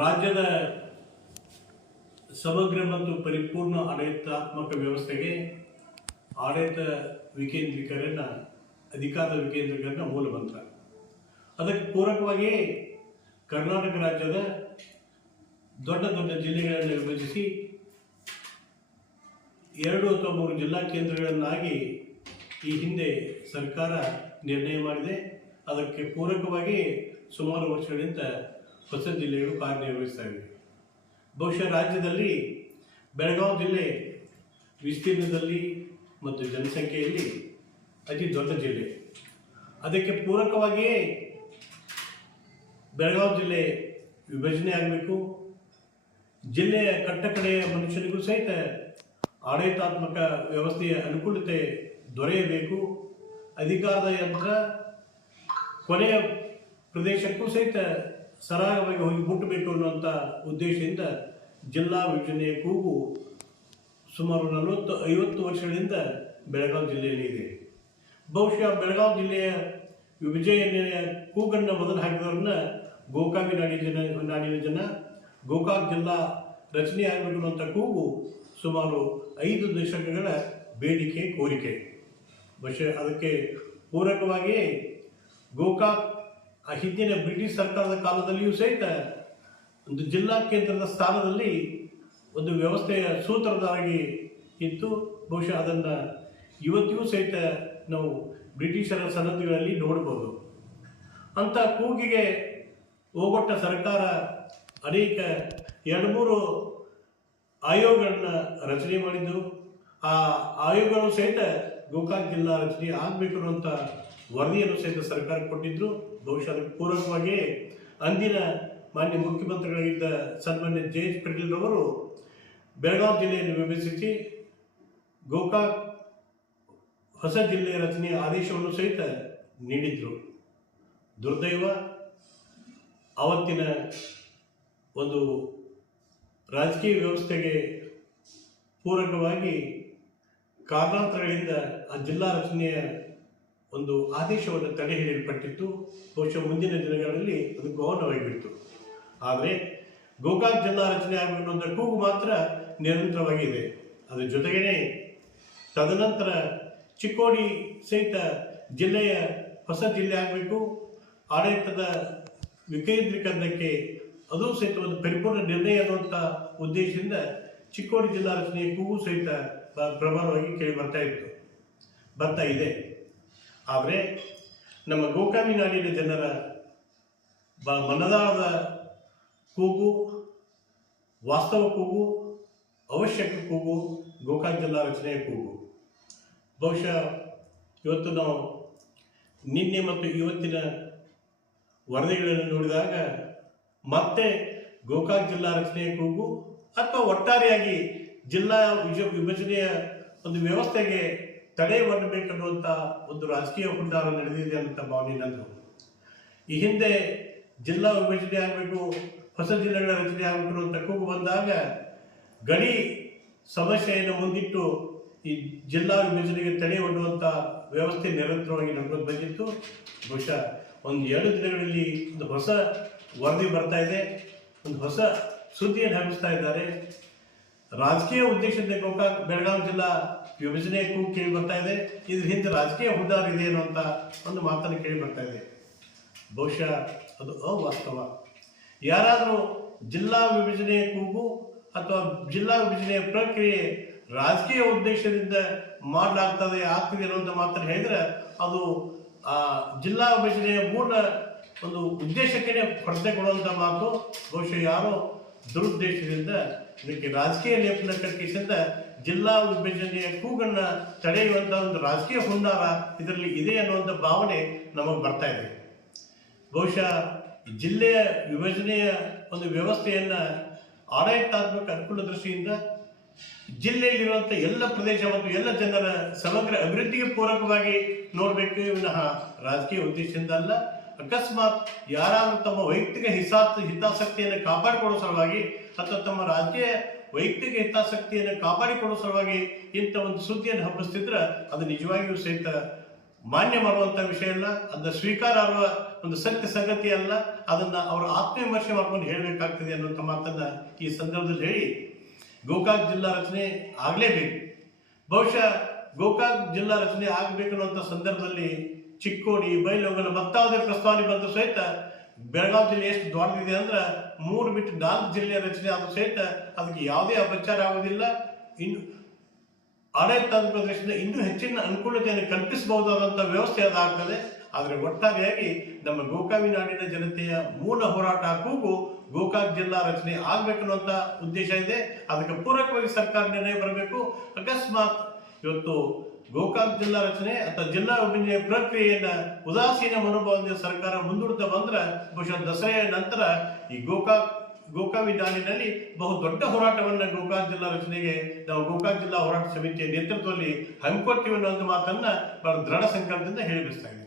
ರಾಜ್ಯದ ಸಮಗ್ರ ಮತ್ತು ಪರಿಪೂರ್ಣ ಆಡಳಿತಾತ್ಮಕ ವ್ಯವಸ್ಥೆಗೆ ಆಡಳಿತ ವಿಕೇಂದ್ರೀಕರಣ ಅಧಿಕಾರದ ವಿಕೇಂದ್ರೀಕರಣ ಮೂಲ ಮಂತ್ರ. ಅದಕ್ಕೆ ಪೂರಕವಾಗಿ ಕರ್ನಾಟಕ ರಾಜ್ಯದ ದೊಡ್ಡ ದೊಡ್ಡ ಜಿಲ್ಲೆಗಳನ್ನು ವಿಭಜಿಸಿ ಎರಡು ಅಥವಾ ಮೂರು ಜಿಲ್ಲಾ ಕೇಂದ್ರಗಳನ್ನಾಗಿ ಈ ಹಿಂದೆ ಸರ್ಕಾರ ನಿರ್ಣಯ ಮಾಡಿದೆ. ಅದಕ್ಕೆ ಪೂರಕವಾಗಿ ಸುಮಾರು ವರ್ಷಗಳಿಂದ ಹೊಸ ಜಿಲ್ಲೆಗಳು ಕಾರ್ಯನಿರ್ವಹಿಸ್ತಾ ಇವೆ ಬಹುಶಃ ರಾಜ್ಯದಲ್ಲಿ ಬೆಳಗಾವಿ ಜಿಲ್ಲೆ ವಿಸ್ತೀರ್ಣದಲ್ಲಿ ಮತ್ತು ಜನಸಂಖ್ಯೆಯಲ್ಲಿ ಅತಿ ದೊಡ್ಡ ಜಿಲ್ಲೆ. ಅದಕ್ಕೆ ಪೂರಕವಾಗಿಯೇ ಬೆಳಗಾವಿ ಜಿಲ್ಲೆ ವಿಭಜನೆ ಆಗಬೇಕು. ಜಿಲ್ಲೆಯ ಕಟ್ಟಕಡೆಯ ಮನುಷ್ಯನಿಗೂ ಸಹಿತ ಆಡಳಿತಾತ್ಮಕ ವ್ಯವಸ್ಥೆಯ ಅನುಕೂಲತೆ ದೊರೆಯಬೇಕು. ಅಧಿಕಾರದ ಯಂತ್ರ ಕೊನೆಯ ಪ್ರದೇಶಕ್ಕೂ ಸಹಿತ ಸರಾಗವಾಗಿ ಹೋಗಿ ಮುಟ್ಟಬೇಕು ಅನ್ನುವಂಥ ಉದ್ದೇಶದಿಂದ ಜಿಲ್ಲಾ ವಿಭಜನೆಯ ಕೂಗು ಸುಮಾರು ನಲವತ್ತು, ಐವತ್ತು ವರ್ಷಗಳಿಂದ ಬೆಳಗಾವಿ ಜಿಲ್ಲೆಯಲ್ಲಿ ಇದೆ. ಬಹುಶಃ ಬೆಳಗಾವಿ ಜಿಲ್ಲೆಯ ವಿಭಜನೆಯ ಕೂಗನ್ನು ಮೊದಲು ಹಾಕಿದವ್ರನ್ನ ಗೋಕಾಕ್ ನಾಡಿನ ಜನ ನಾಡಿನ ಜನ, ಗೋಕಾಕ್ ಜಿಲ್ಲಾ ರಚನೆ ಆಗಬೇಕು ಅನ್ನುವಂಥ ಕೂಗು ಸುಮಾರು ಐದು ದಶಕಗಳ ಬೇಡಿಕೆ, ಕೋರಿಕೆ. ಬಹುಶಃ ಅದಕ್ಕೆ ಪೂರಕವಾಗಿಯೇ ಗೋಕಾಕ್ ಆ ಹಿಂದಿನ ಬ್ರಿಟಿಷ್ ಸರ್ಕಾರದ ಕಾಲದಲ್ಲಿಯೂ ಸಹಿತ ಒಂದು ಜಿಲ್ಲಾ ಕೇಂದ್ರದ ಸ್ಥಾನದಲ್ಲಿ ಒಂದು ವ್ಯವಸ್ಥೆಯ ಸೂತ್ರಧಾರಾಗಿ ಇತ್ತು. ಬಹುಶಃ ಅದನ್ನು ಇವತ್ತಿಗೂ ಸಹಿತ ನಾವು ಬ್ರಿಟಿಷರ ಸನ್ನದಿಗಳಲ್ಲಿ ನೋಡಬಹುದು ಅಂಥ ಕೂಗಿಗೆ ಹೋಗೊಟ್ಟ ಸರ್ಕಾರ ಅನೇಕ ಎರಡು ಮೂರು ಆಯೋಗಗಳನ್ನ ರಚನೆ ಮಾಡಿದ್ದು. ಆ ಆಯೋಗಗಳು ಸಹಿತ ಗೋಕಾಕ್ ಜಿಲ್ಲಾ ರಚನೆ ಆಗಬೇಕು ಅನ್ನುವಂಥ ವರದಿಯನ್ನು ಸಹಿತ ಸರ್ಕಾರ ಕೊಟ್ಟಿದ್ರು. ಬಹುಶಃ ಅದಕ್ಕೆ ಪೂರಕವಾಗಿ ಅಂದಿನ ಮಾನ್ಯ ಮುಖ್ಯಮಂತ್ರಿಗಳಾಗಿದ್ದ ಸನ್ಮಾನ್ಯ ಜೆ ಎಚ್ ಅವರು ರವರು ಬೆಳಗಾವಿ ಜಿಲ್ಲೆಯನ್ನು ವಿಭಜಿಸಿ ಗೋಕಾಕ್ ಹೊಸ ಜಿಲ್ಲೆಯ ರಚನೆಯ ಆದೇಶವನ್ನು ಸಹಿತ ನೀಡಿದ್ರು. ದುರ್ದೈವ, ಆವತ್ತಿನ ಒಂದು ರಾಜಕೀಯ ವ್ಯವಸ್ಥೆಗೆ ಪೂರಕವಾಗಿ ಕಾರಣಾಂತರಗಳಿಂದ ಆ ಜಿಲ್ಲಾ ರಚನೆಯ ಒಂದು ಆದೇಶವನ್ನು ತಡೆ ಹಿಡಿಯಲ್ಪಟ್ಟಿತ್ತು. ಬಹುಶಃ ಮುಂದಿನ ದಿನಗಳಲ್ಲಿ ಅದು ಗೌನವಾಗಿಬಿಡ್ತು ಆದರೆ ಗೋಕಾಕ್ ಜಿಲ್ಲಾ ರಚನೆ ಆಗಬೇಕು ಕೂಗು ಮಾತ್ರ ನಿರಂತರವಾಗಿದೆ. ಅದರ ಜೊತೆಗೇನೆ ತದನಂತರ ಚಿಕ್ಕೋಡಿ ಸಹಿತ ಜಿಲ್ಲೆಯ ಹೊಸ ಜಿಲ್ಲೆ ಆಗಬೇಕು. ಆಡಳಿತದ ವಿಕೇಂದ್ರೀಕರಣಕ್ಕೆ ಅದು ಸಹಿತ ಒಂದು ಪರಿಪೂರ್ಣ ನಿರ್ಣಯ ಅನ್ನುವಂಥ ಉದ್ದೇಶದಿಂದ ಚಿಕ್ಕೋಡಿ ಜಿಲ್ಲಾ ರಚನೆಯ ಕೂಗು ಸಹಿತ ಪ್ರಬಲವಾಗಿ ಕೇಳಿ ಬರ್ತಾ ಇತ್ತು. ಬರ್ತಾ ಇದೆ. ಆದರೆ ನಮ್ಮ ಗೋಕಾಮಿ ನಾಡಿನ ಜನರ ಬ, ಮನದಾಳದ ಕೂಗು, ವಾಸ್ತವ ಕೂಗು, ಅವಶ್ಯಕ ಕೂಗು ಗೋಕಾಕ್ ಜಿಲ್ಲಾ ರಚನೆಯ ಕೂಗು. ಬಹುಶಃ ಇವತ್ತು ನಾವು ನಿನ್ನೆ ಮತ್ತು ಇವತ್ತಿನ ವರದಿಗಳನ್ನು ನೋಡಿದಾಗ ಮತ್ತೆ ಗೋಕಾಕ್ ಜಿಲ್ಲಾ ರಚನೆಯ ಕೂಗು ಅಥವಾ ಒಟ್ಟಾರೆಯಾಗಿ ಜಿಲ್ಲಾ ವಿಜ, ವಿಭಜನೆಯ ಒಂದು ವ್ಯವಸ್ಥೆಗೆ ತಡೆ ಒಡ್ಡಬೇಕನ್ನುವಂಥ ಒಂದು ರಾಜಕೀಯ ಹುನ್ನಾರ ನಡೆದಿದೆ ಅಂತ ಭಾವನೆ ನಂದು. ಈ ಹಿಂದೆ ಜಿಲ್ಲಾ ವಿಭಜನೆ ಆಗಬೇಕು, ಹೊಸ ಜಿಲ್ಲೆಗಳ ರಚನೆ ಆಗಬೇಕು ಅಂತ ಕೂಗು ಬಂದಾಗ ಗಡಿ ಸಮಸ್ಯೆಯನ್ನು ಮುಂದಿಟ್ಟು ಈ ಜಿಲ್ಲಾ ವಿಭಜನೆಗೆ ತಡೆ ಒಡ್ಡುವಂಥ ವ್ಯವಸ್ಥೆ ನಿರಂತರವಾಗಿ ನಡ್ಕೊಂಡು ಬಂದಿತ್ತು. ಬಹುಶಃ ಒಂದು ಎರಡು ದಿನಗಳಲ್ಲಿ ಒಂದು ಹೊಸ ವರದಿ ಬರ್ತಾ ಇದೆ, ಒಂದು ಹೊಸ ಸುದ್ದಿಯನ್ನು ಹಬ್ಬಿಸ್ತಾ ಇದ್ದಾರೆ. ರಾಜಕೀಯ ಉದ್ದೇಶದಿಂದ ಗೋಕಾಕ್, ಬೆಳಗಾವಿ ಜಿಲ್ಲಾ ವಿಭಜನೆ ಕೂಗು ಕೇಳಿ ಬರ್ತಾ ಇದೆ. ಇದ್ರ ಹಿಂದೆ ರಾಜಕೀಯ ಇದೆ ಅನ್ನುವಂಥ ಒಂದು ಮಾತನ್ನು ಕೇಳಿ ಬರ್ತಾ ಇದೆ. ಬಹುಶಃ ಅದು ಅವಾಸ್ತವ. ಯಾರಾದರೂ ಜಿಲ್ಲಾ ವಿಭಜನೆ ಕೂಗು ಅಥವಾ ಜಿಲ್ಲಾ ವಿಭಜನೆಯ ಪ್ರಕ್ರಿಯೆ ರಾಜಕೀಯ ಉದ್ದೇಶದಿಂದ ಮಾಡಲಾಗ್ತದೆ, ಆಗ್ತದೆ ಅನ್ನುವಂಥ ಮಾತನ್ನು ಹೇಳಿದ್ರೆ ಅದು, ಆ, ಜಿಲ್ಲಾ ವಿಭಜನೆಯ ಮೂಲ ಒಂದು ಉದ್ದೇಶಕ್ಕೆ ಕೊರತೆ ಕೊಡುವಂಥ ಮಾತು. ಬಹುಶಃ ಯಾರೋ ದುರುದ್ದೇಶದಿಂದ ಇದಕ್ಕೆ ರಾಜಕೀಯ ಲೇಪನ ಕಟ್ಟಿಸಿದ ಜಿಲ್ಲಾ ವಿಭಜನೆಯ ಕೂಗನ್ನ ತಡೆಯುವಂಥ ಒಂದು ರಾಜಕೀಯ ಹುನ್ನಾರ ಇದರಲ್ಲಿ ಇದೆ ಅನ್ನುವಂಥ ಭಾವನೆ ನಮಗೆ ಬರ್ತಾ ಇದೆ. ಬಹುಶಃ ಜಿಲ್ಲೆಯ ವಿಭಜನೆಯ ಒಂದು ವ್ಯವಸ್ಥೆಯನ್ನ ಆಡಳಿತಾತ್ಮಕ ಅನುಕೂಲ ದೃಷ್ಟಿಯಿಂದ ಜಿಲ್ಲೆಯಲ್ಲಿರುವಂಥ ಎಲ್ಲ ಪ್ರದೇಶ ಮತ್ತು ಎಲ್ಲ ಜನರ ಸಮಗ್ರ ಅಭಿವೃದ್ಧಿಗೆ ಪೂರಕವಾಗಿ ನೋಡಬೇಕು ವಿನಃ ರಾಜಕೀಯ ಉದ್ದೇಶದಿಂದ ಅಲ್ಲ ಅಕಸ್ಮಾತ್ ಯಾರಾದರೂ ತಮ್ಮ ವೈಯಕ್ತಿಕ ಹಿಸಾತ್ ಹಿತಾಸಕ್ತಿಯನ್ನು ಕಾಪಾಡಿಕೊಳ್ಳೋ ಸಲುವಾಗಿ ಅಥವಾ ತಮ್ಮ ರಾಜ್ಯ ವೈಯಕ್ತಿಕ ಹಿತಾಸಕ್ತಿಯನ್ನು ಕಾಪಾಡಿಕೊಳ್ಳೋ ಸಲುವಾಗಿ ಇಂಥ ಒಂದು ಸುದ್ದಿಯನ್ನು ಹಬ್ಬಿಸ್ತಿದ್ರೆ ಅದು ನಿಜವಾಗಿಯೂ ಸಹಿತ ಮಾನ್ಯ ಮಾಡುವಂಥ ವಿಷಯ ಅಲ್ಲ, ಅದನ್ನ ಆಗುವ ಒಂದು ಸತ್ಯ ಸಂಗತಿ ಅಲ್ಲ, ಅದನ್ನ ಅವರು ಆತ್ಮವಿಮರ್ಶೆ ಮಾಡ್ಕೊಂಡು ಹೇಳಬೇಕಾಗ್ತದೆ ಅನ್ನುವಂಥ ಮಾತನ್ನ ಈ ಸಂದರ್ಭದಲ್ಲಿ ಹೇಳಿ ಗೋಕಾಕ್ ಜಿಲ್ಲಾ ರಚನೆ ಆಗಲೇಬೇಕು. ಬಹುಶಃ ಗೋಕಾಕ್ ಜಿಲ್ಲಾ ರಚನೆ ಆಗಬೇಕು ಸಂದರ್ಭದಲ್ಲಿ ಚಿಕ್ಕೋಡಿ ಬೈಲೊಂಗಲ ಮತ್ತಾವುದೇ ಪ್ರಸ್ತಾವನೆ ಬಂದ ಸಹಿತ ಬೆಳಗಾವಿ ಜಿಲ್ಲೆ ಎಷ್ಟು ದೊಡ್ಡದಿದೆ ಅಂದ್ರೆ ಮೂರು ಬಿಟ್ಟು ನಾಲ್ಕು ಜಿಲ್ಲೆಯ ರಚನೆ ಆದ ಸಹಿತ ಅದಕ್ಕೆ ಯಾವುದೇ ಅಪಚಾರ ಆಗುವುದಿಲ್ಲ. ಇನ್ನು ತಂದ ದೃಷ್ಟಿಯಿಂದ ಇನ್ನೂ ಹೆಚ್ಚಿನ ಅನುಕೂಲತೆಯನ್ನು ಕಲ್ಪಿಸಬಹುದಾದಂಥ ವ್ಯವಸ್ಥೆ ಅದಾಗ್ತದೆ. ಆದರೆ ಒಟ್ಟಾರೆಯಾಗಿ ನಮ್ಮ ಗೋಕಾವಿ ನಾಡಿನ ಜನತೆಯ ಮೂಲ ಹೋರಾಟ ಕೂಗು ಗೋಕಾಕ್ ಜಿಲ್ಲಾ ರಚನೆ ಆಗ್ಬೇಕನ್ನುವಂತ ಉದ್ದೇಶ ಇದೆ. ಅದಕ್ಕೆ ಪೂರಕವಾಗಿ ಸರ್ಕಾರ ನಿರ್ಣಯ ಬರಬೇಕು. ಅಕಸ್ಮಾತ್ ಇವತ್ತು ಗೋಕಾಕ್ ಜಿಲ್ಲಾ ರಚನೆ ಅಥವಾ ಜಿಲ್ಲಾ ವಿಭಜನೆ ಪ್ರಕ್ರಿಯೆಯನ್ನ ಉದಾಸೀನ ಮನೋಭಾವದಿಂದ ಸರ್ಕಾರ ಮುಂದೂಡ್ತಾ ಬಂದ್ರೆ, ಬಹುಶಃ ದಸರೆಯ ನಂತರ ಈ ಗೋಕಾಕ್, ಗೋಕಾವಿ ವಿಧಾನಿನಲ್ಲಿ ಬಹು ದೊಡ್ಡ ಹೋರಾಟವನ್ನ ಗೋಕಾಕ್ ಜಿಲ್ಲಾ ರಚನೆಗೆ, ನಾವು ಗೋಕಾಕ್ ಜಿಲ್ಲಾ ಹೋರಾಟ ಸಮಿತಿಯ ನೇತೃತ್ವದಲ್ಲಿ ಹಮ್ಮಿಕೊಳ್ತೀವಿ ಅನ್ನೋ ಒಂದು ಮಾತನ್ನ ಬಹಳ ದೃಢ ಸಂಕಲ್ಪದಿಂದ ಹೇಳಿ ಬಯಸ್ತಾ ಇದ್ದೀನಿ